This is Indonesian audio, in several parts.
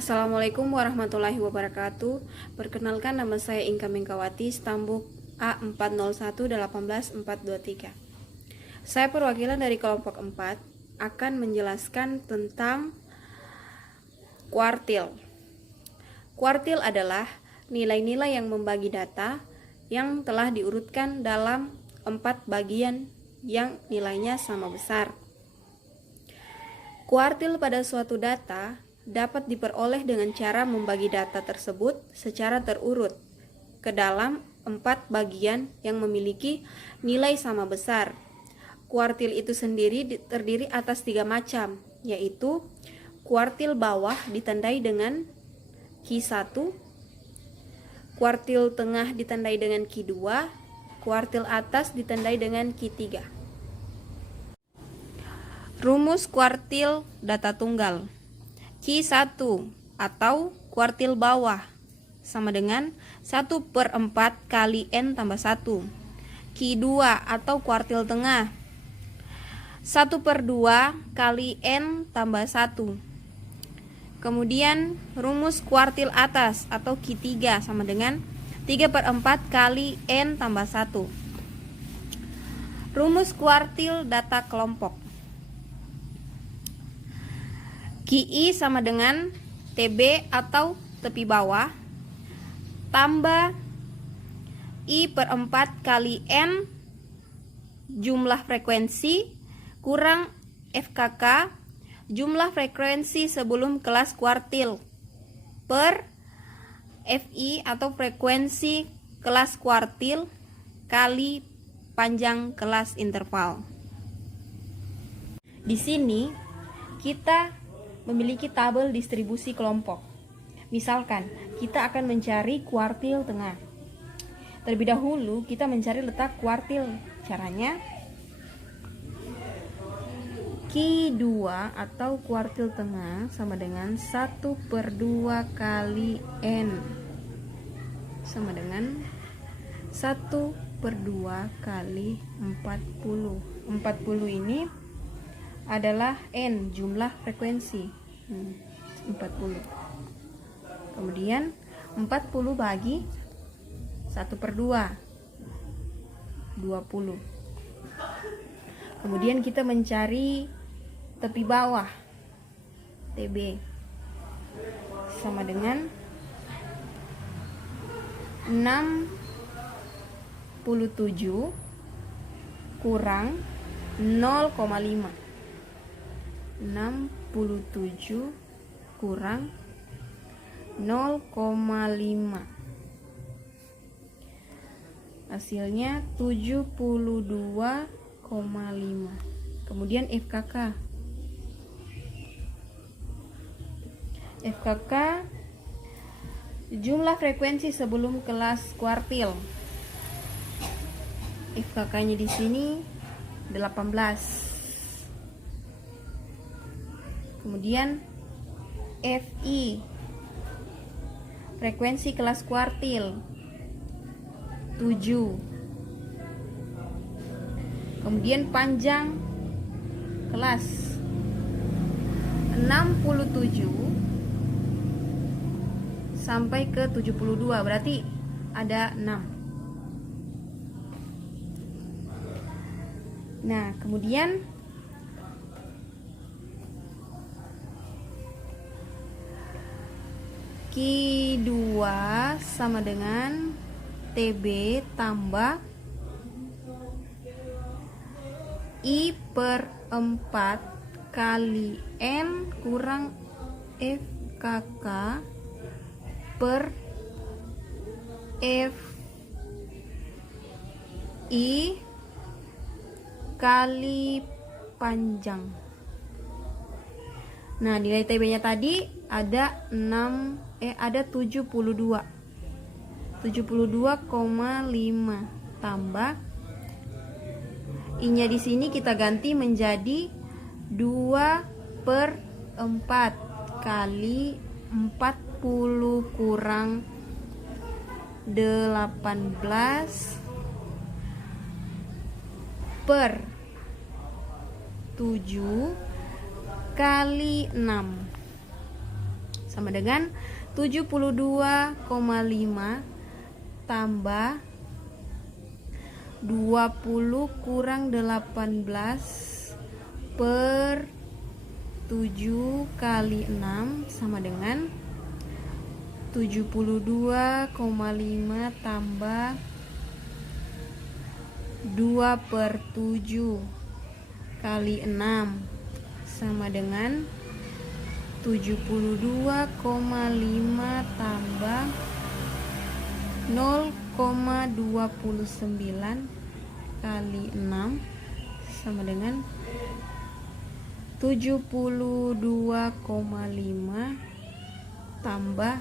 Assalamualaikum warahmatullahi wabarakatuh. Perkenalkan, nama saya Inka Mengkawati, stambuk A40118423. Saya perwakilan dari kelompok 4 akan menjelaskan tentang kuartil. Kuartil adalah nilai-nilai yang membagi data yang telah diurutkan dalam 4 bagian yang nilainya sama besar. Kuartil pada suatu data dapat diperoleh dengan cara membagi data tersebut secara terurut ke dalam 4 bagian yang memiliki nilai sama besar. Kuartil itu sendiri terdiri atas 3 macam, yaitu kuartil bawah ditandai dengan Q1, kuartil tengah ditandai dengan Q2, kuartil atas ditandai dengan Q3. Rumus kuartil data tunggal. Q1 atau kuartil bawah sama dengan 1/4 kali N tambah 1. Q2 atau kuartil tengah 1/2 kali N tambah 1. Kemudian rumus kuartil atas atau Q3 sama dengan 3/4 kali N tambah 1. Rumus kuartil data kelompok. QI sama dengan TB atau tepi bawah tambah I/4 kali N jumlah frekuensi kurang FKK jumlah frekuensi sebelum kelas kuartil per FI atau frekuensi kelas kuartil kali panjang kelas interval. Di sini kita memiliki tabel distribusi kelompok. Misalkan kita akan mencari kuartil tengah. Terlebih dahulu kita mencari letak kuartil. Caranya Q2 atau kuartil tengah sama dengan 1/2 kali N sama dengan 1/2 kali 40. 40 ini adalah N, jumlah frekuensi 40. Kemudian 40 bagi 1/2 20. Kemudian kita mencari tepi bawah TB sama dengan 67 kurang 0,5. 67 kurang 0,5 hasilnya 72,5. Kemudian FKK jumlah frekuensi sebelum kelas kuartil. FKK nya di sini 18. Kemudian FI frekuensi kelas kuartil 7. Kemudian panjang kelas 67 sampai ke 72, berarti ada 6. Nah, kemudian Q2 sama dengan TB tambah I/4 kali N kurang FKK per FI kali panjang. Nah, nilai TB-nya tadi ada 72,5 tambah I-nya di sini kita ganti menjadi 2/4 kali 40 kurang 18 per 7 kali 6 sama dengan 72,5 tambah 20 kurang 18 per 7 kali 6 sama dengan 72,5 tambah 2 per 7 kali 6 sama dengan 72,5 tambah 0,29 kali 6 sama dengan 72,5 tambah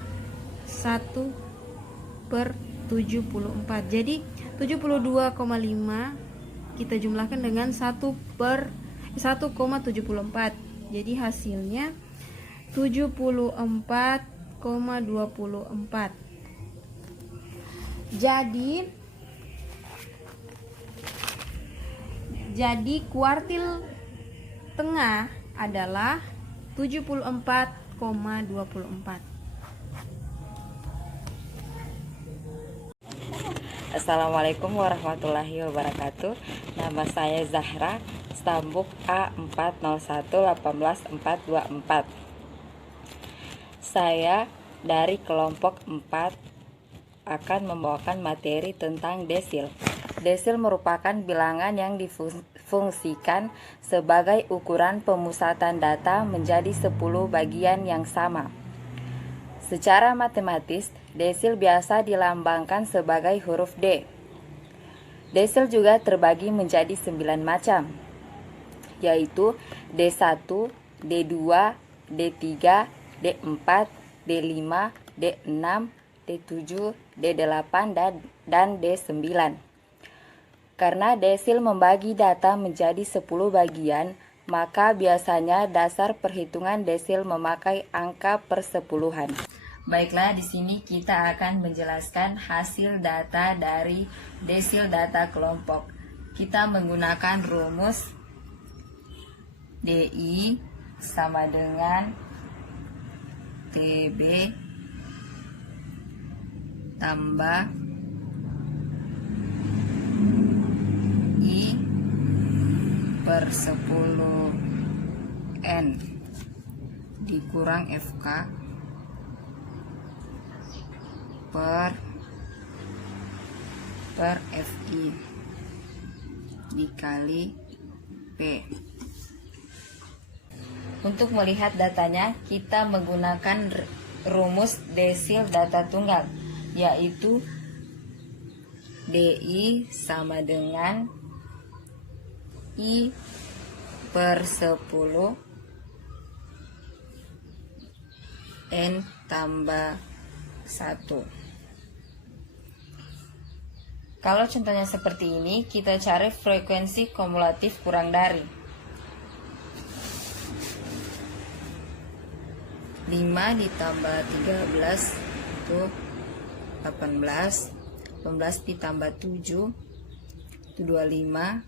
1 per 74. Jadi 72,5 kita jumlahkan dengan 1,74. Jadi hasilnya 74,24. Jadi kuartil tengah adalah 74,24. Assalamualaikum warahmatullahi wabarakatuh. Nama saya Zahra, stambuk A40118424. Saya dari kelompok 4 akan membawakan materi tentang desil. Desil merupakan bilangan yang difungsikan sebagai ukuran pemusatan data menjadi 10 bagian yang sama. Secara matematis, desil biasa dilambangkan sebagai huruf D. Desil juga terbagi menjadi 9 macam, yaitu D1, D2, D3, D4, D5, D6, D7, D8, dan D9. Karena desil membagi data menjadi 10 bagian, maka biasanya dasar perhitungan desil memakai angka persepuluhan. Baiklah, di sini kita akan menjelaskan hasil data dari desil data kelompok. Kita menggunakan rumus DI sama dengan TB tambah I per 10N dikurang FK per FI dikali P. Untuk melihat datanya, kita menggunakan rumus desil data tunggal, yaitu DI sama dengan I per 10 N tambah 1. Kalau contohnya seperti ini, kita cari frekuensi kumulatif kurang dari 5 ditambah 13 itu 18, 18 ditambah 7 itu 25,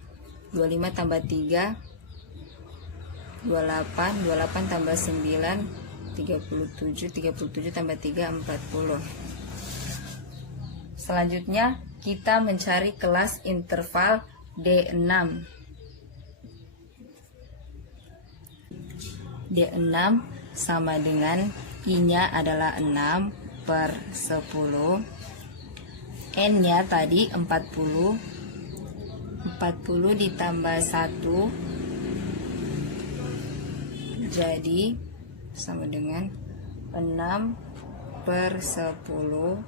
25 tambah 3 28, 28 tambah 9 37, 37 tambah 3 40. Selanjutnya kita mencari kelas interval D6. D6 sama dengan I-nya adalah 6 per 10. N-nya tadi 40. 40 ditambah 1 jadi sama dengan 6 per 10.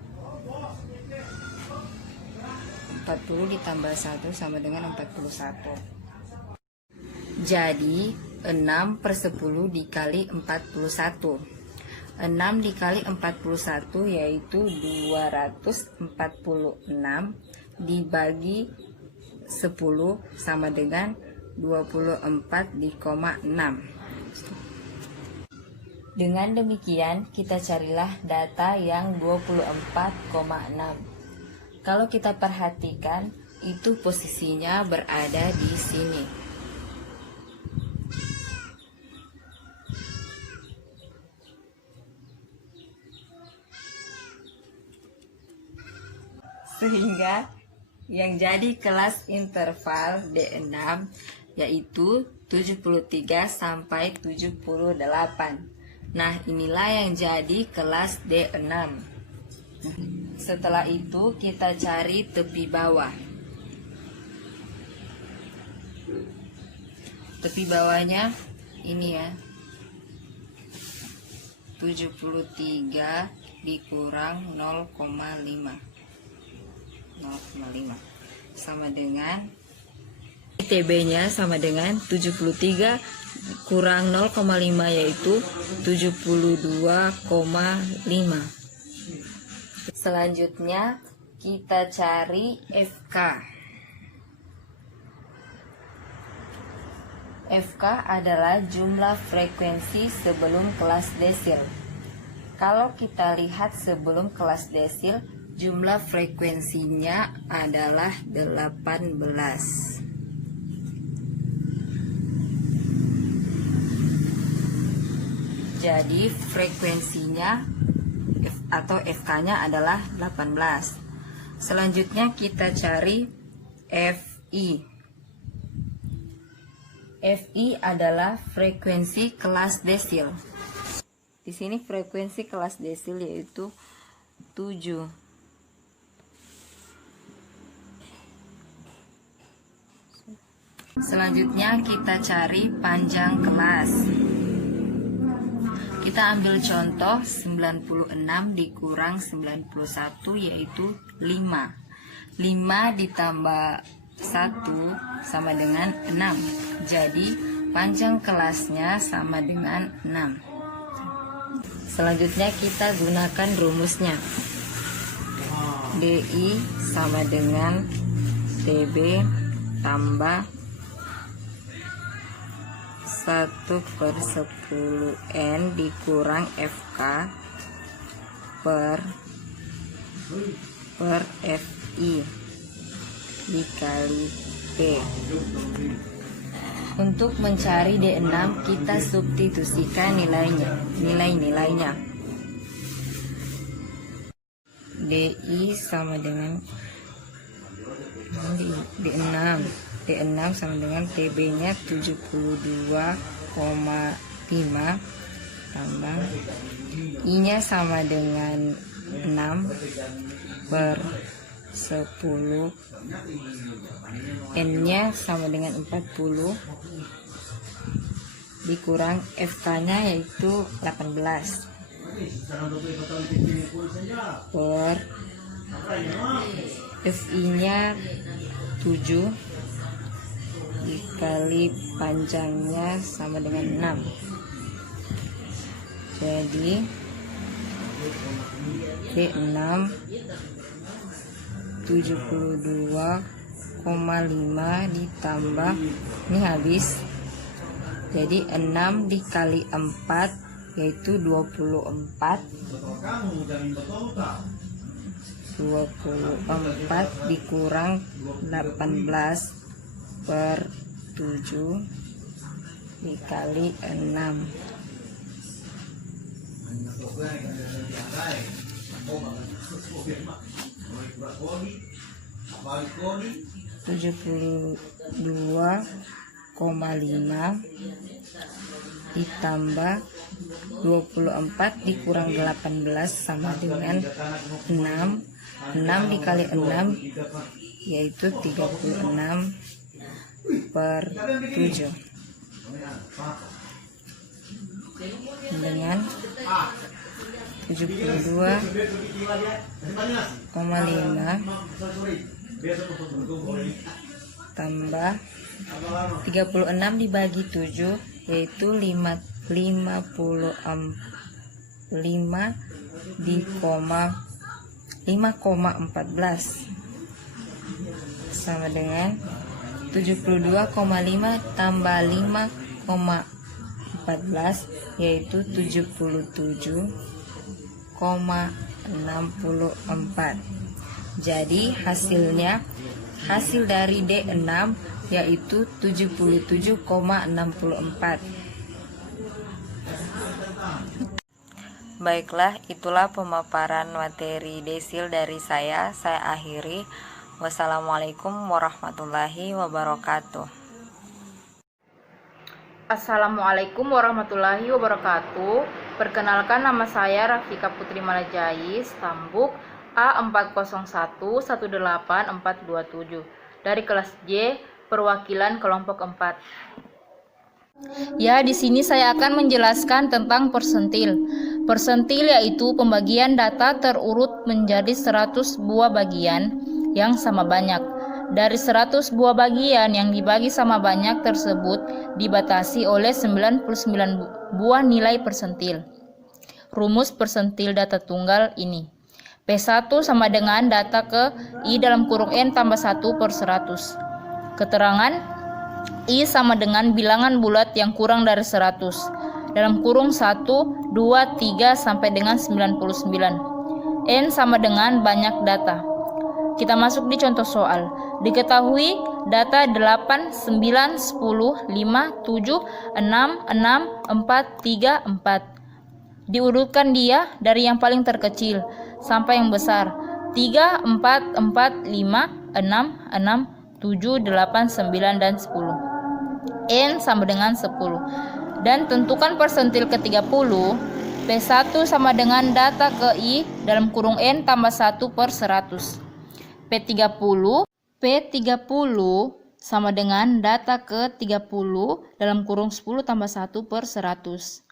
40 ditambah 1 sama dengan 41. Jadi 6 per 10 dikali 41. 6 dikali 41 yaitu 246 dibagi 10 sama dengan 24,6. Dengan demikian kita carilah data yang 24,6. Kalau kita perhatikan, itu posisinya berada di sini. Sehingga yang jadi kelas interval D6 yaitu 73 sampai 78. Nah, inilah yang jadi kelas D6. Setelah itu kita cari tepi bawah. Tepi bawahnya ini ya. 73 dikurang 0,5 sama dengan TB-nya sama dengan 73 kurang 0,5 yaitu 72,5. Selanjutnya kita cari FK. FK adalah jumlah frekuensi sebelum kelas desil. Kalau kita lihat sebelum kelas desil, jumlah frekuensinya adalah 18. Jadi frekuensinya atau FK-nya adalah 18. Selanjutnya kita cari FI. FI adalah frekuensi kelas desil. Di sini frekuensi kelas desil yaitu 7. Selanjutnya kita cari panjang kelas. Kita ambil contoh 96 dikurang 91 yaitu 5. 5 ditambah 1 sama dengan 6. Jadi panjang kelasnya sama dengan 6. Selanjutnya kita gunakan rumusnya. DI sama dengan TB tambah 1/10N dikurang FK per FI dikali P. Untuk mencari D6 kita substitusikan nilai-nilainya. DI sama dengan D6 sama dengan TB-nya 72,5 tambah I-nya sama dengan 6/10, N-nya sama dengan 40 dikurang FK-nya yaitu 18 per FI-nya 7 dikali panjangnya sama dengan 6. Jadi D6 72,5 ditambah ini habis. Jadi 6 dikali 4 yaitu 24 dikurang 18 per 7 dikali 6. 72,5 ditambah 24 dikurang 18 sama dengan 6. 6 dikali 6 yaitu 36 per 7 dengan 72,5 tambah 36 dibagi 7 yaitu 5,14 sama dengan 72,5 tambah 5,14 yaitu 77,64. Jadi hasil dari D6 yaitu 77,64. Baiklah, itulah pemaparan materi desil dari saya. Saya akhiri. Wassalamualaikum warahmatullahi wabarakatuh. Assalamualaikum warahmatullahi wabarakatuh. Perkenalkan, nama saya Rafika Putri Malajai, Stambuk A40118427 dari kelas J, perwakilan kelompok 4. Ya, di sini saya akan menjelaskan tentang persentil. Persentil yaitu pembagian data terurut menjadi 100 buah bagian yang sama banyak. Dari 100 buah bagian yang dibagi sama banyak tersebut dibatasi oleh 99 buah nilai persentil. Rumus persentil data tunggal ini. P1 sama dengan data ke I dalam kurung N tambah 1 per 100. Keterangan I sama dengan bilangan bulat yang kurang dari 100. Dalam kurung 1, 2, 3 sampai dengan 99. N sama dengan banyak data. Kita masuk di contoh soal. Diketahui data 8, 9, 10, 5, 7, 6, 6, 4, 3, 4. Diurutkan dia dari yang paling terkecil sampai yang besar. 3, 4, 4, 5, 6, 6, 7, 8, 9, dan 10. N sama dengan 10. Dan tentukan persentil ke-30. P1 sama dengan data ke I dalam kurung N tambah 1 per 100. P30 sama dengan data ke 30 dalam kurung 10 tambah 1 per 100.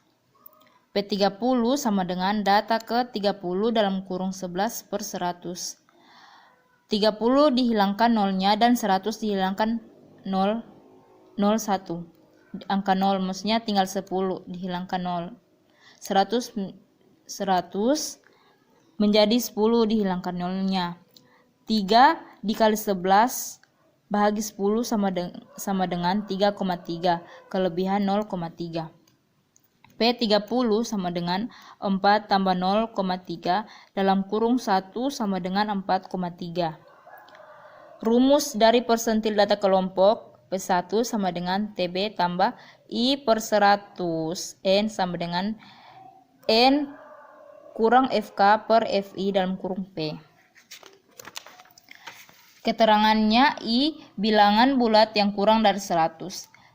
P30 sama dengan data ke 30 dalam kurung 11 per 100. 30 dihilangkan nolnya dan 100 dihilangkan 0, 1. Angka 0 maksudnya tinggal 10 dihilangkan 0. 100 menjadi 10 dihilangkan nolnya. 3 dikali 11 bahagi 10 sama dengan 3,3 kelebihan 0,3. P30 sama dengan 4 tambah 0,3 dalam kurung 1 sama dengan 4,3. Rumus dari persentil data kelompok. P1 sama dengan TB tambah I per 100. N sama dengan N kurang FK per FI dalam kurung P. Keterangannya I bilangan bulat yang kurang dari 100.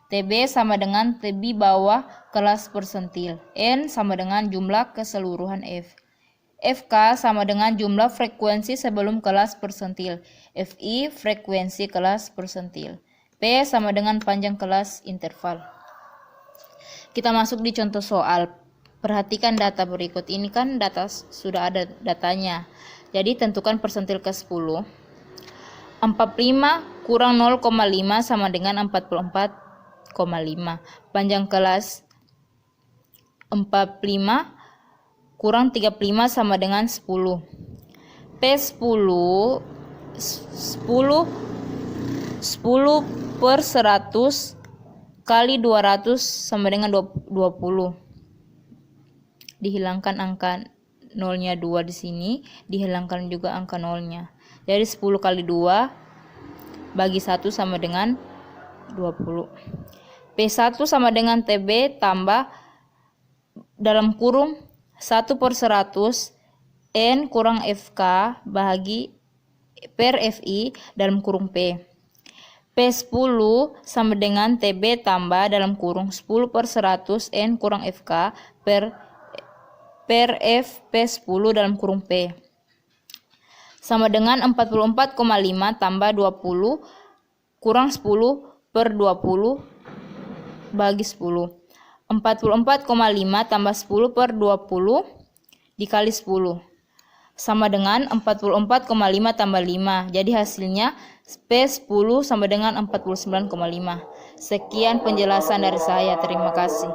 TB sama dengan TB bawah kelas persentil. N sama dengan jumlah keseluruhan F. FK sama dengan jumlah frekuensi sebelum kelas persentil. FI frekuensi kelas persentil. P sama dengan panjang kelas interval. Kita masuk di contoh soal. Perhatikan data berikut. Ini kan data sudah ada datanya. Jadi tentukan persentil ke-10. 45 kurang 0,5 sama dengan 44,5. Panjang kelas 45 kurang 35 sama dengan 10. P10 per 100 kali 200 sama dengan 20. Dihilangkan angka nolnya 2 di sini, dihilangkan juga angka nolnya. Jadi 10 kali 2 bagi 1 sama dengan 20. P1 sama dengan TB tambah dalam kurung 1 per 100 N kurang FK bahagi per FI dalam kurung P. P10 sama dengan TB tambah dalam kurung 10 per 100 N kurang FK per F P10 dalam kurung P. Sama dengan 44,5 tambah 20 kurang 10 per 20 bagi 10. 44,5 tambah 10 per 20 dikali 10. Sama dengan 44,5 tambah 5. Jadi hasilnya P10 sama dengan 49,5. Sekian penjelasan dari saya. Terima kasih.